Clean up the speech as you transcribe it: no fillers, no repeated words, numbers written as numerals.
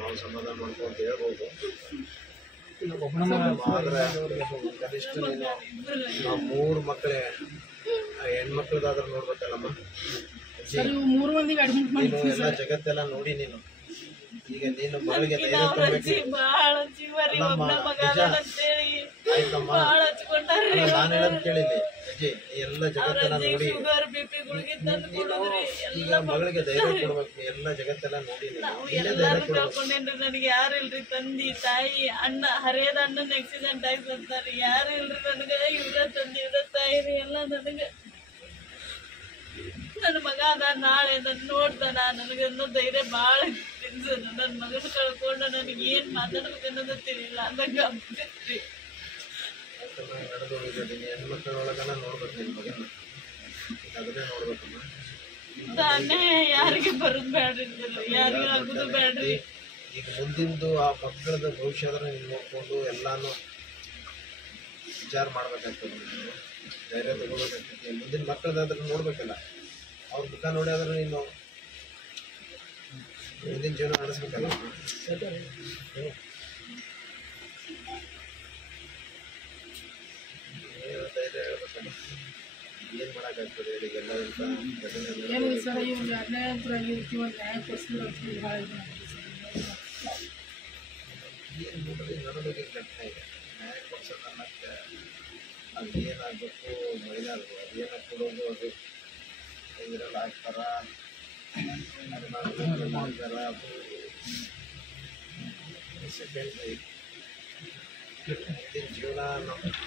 ನಾವು ಸಮಾಧಾನ ಮಾಡ್ಕೊಂಡು ಹೇಳ್ಬೋದು. ಆದರೆ ಕನಿಷ್ಠ ನೀನು ನಾವು 3 ಮಕ್ಕಳೇ ಹೆಣ್ಮಕ್ಳದಾದ್ರೂ ನೋಡ್ಬೇಕಲ್ಲಮ್ಮ. ನೀನು ಎಲ್ಲ ಜಗತ್ತೆಲ್ಲ ನೋಡಿ ನೀನು ಈಗ ನೀನು ಮಗಳಿಗೆ ಧೈರ್ಯ ತುಂಬಬೇಕು. ನಾನು ಹೇಳೋದು ಕೇಳಿಲ್ಲಿ ಅಜ್ಜಿ, ಎಲ್ಲ ಜಗತ್ತೆಲ್ಲ ನೋಡಿ ನೀನು ಈಗ ಮಗಳಿಗೆ ಧೈರ್ಯ ಕೊಡ್ಬೇಕು. ಎಲ್ಲ ಜಗತ್ತೆಲ್ಲ ನೋಡಿ ನನಗೆ ಯಾರು ಇಲ್ರಿ, ತಂದಿ ತಾಯಿ ಅಣ್ಣ ಹರಿಯದ ಅಣ್ಣನ ಆಕ್ಸಿಡೆಂಟ್ ಆಗಿ ಬರ್ತಾರೆ. ಯಾರು ಇಲ್ರಿ ನನಗೆ, ಇವ್ರ ತಂದಿ ಇವ್ರ ತಾಯಿ ರೀ ಎಲ್ಲ. ನನಗೆ ನನ್ನ ಮಗ ಅದ, ನಾಳೆ ನನ್ನ ನೋಡ್ದಾನ, ನನಗನ್ನೋ ಧೈರ್ಯ ಭಾಳ ತಿನ್ಸದ. ನನ್ನ ಮಗನ ಕಳ್ಕೊಂಡು ನನಗೆ ಏನ್ ಮಾತಾಡ್ಬೇಕು ಅನ್ನೋದು ತಿಳಿಲ್ಲ ಅಂದಂಗ ಆಗ್ಬಿಟ್ಟಿತ್ರಿ. ಹೆಣ್ಮಕ್ಳೊಳಗನ ನೋಡ್ಬೇಕು ನಿನ್ ಮಗನ, ಅದನ್ನೇ ನೋಡ್ಬೇಕಮ್ಮ. ತಾನೇ ಯಾರಿಗೆ ಬರೋದು ಬೇಡ್ರಿ, ಯಾರಿಗೂ ಆಗುದು ಬೇಡ್ರಿ. ಈಗ ಮುಂದಿಂದು ಆ ಮಕ್ಕಳದ ಭವಿಷ್ಯ ಆದ್ರೆ ನೀನು ನೋಡ್ಕೊಂಡು ಎಲ್ಲಾನು ವಿಚಾರ ಮಾಡ್ಬೇಕಾಗ್ತದೆ. ನೀನು ಧೈರ್ಯ ತಗೋಬೇಕಾಗ್ತದೆ. ಮುಂದಿನ ಮಕ್ಕಳದಾದ್ರೆ ನೋಡ್ಬೇಕಲ್ಲ, ಅವ್ರ ಮುಖ ನೋಡಿ ಆದ್ರೆ ನೀನು ಮುಂದಿನ ಜೀವನ ನಡೆಸ್ಬೇಕಲ್ಲ. ಧೈರ್ಯ ಹೇಳ್ಬೇಕಲ್ಲ, ಏನ್ ಮಾಡಕ್ಕಾಗ್ತದೆ ಹೇಳಿ. ಎಲ್ಲ ಏನು ನೋಡ್ರಿ, ನನ್ನ ಬಗ್ಗೆ ಘಟನೆ ಇದೆ. ನ್ಯಾಯ ಕೊಡ್ಸೋದು ಅನ್ನಕ್ಕೆ ಅದು ಏನಾಗಬೇಕು ಮಹಿಳೆಯರು, ಅದೇನ ಕೊಡೋದು, ಅದು ಇದರಲ್ಲಿ ಹಾಕ್ತಾರ, ಅದು ಮಾಡ್ತಾರ, ಅದು ಸೆಕೆಂಡ್ರಿ. ಜೀವನ ನಾವು ನೋಡ್ಬೇಕು.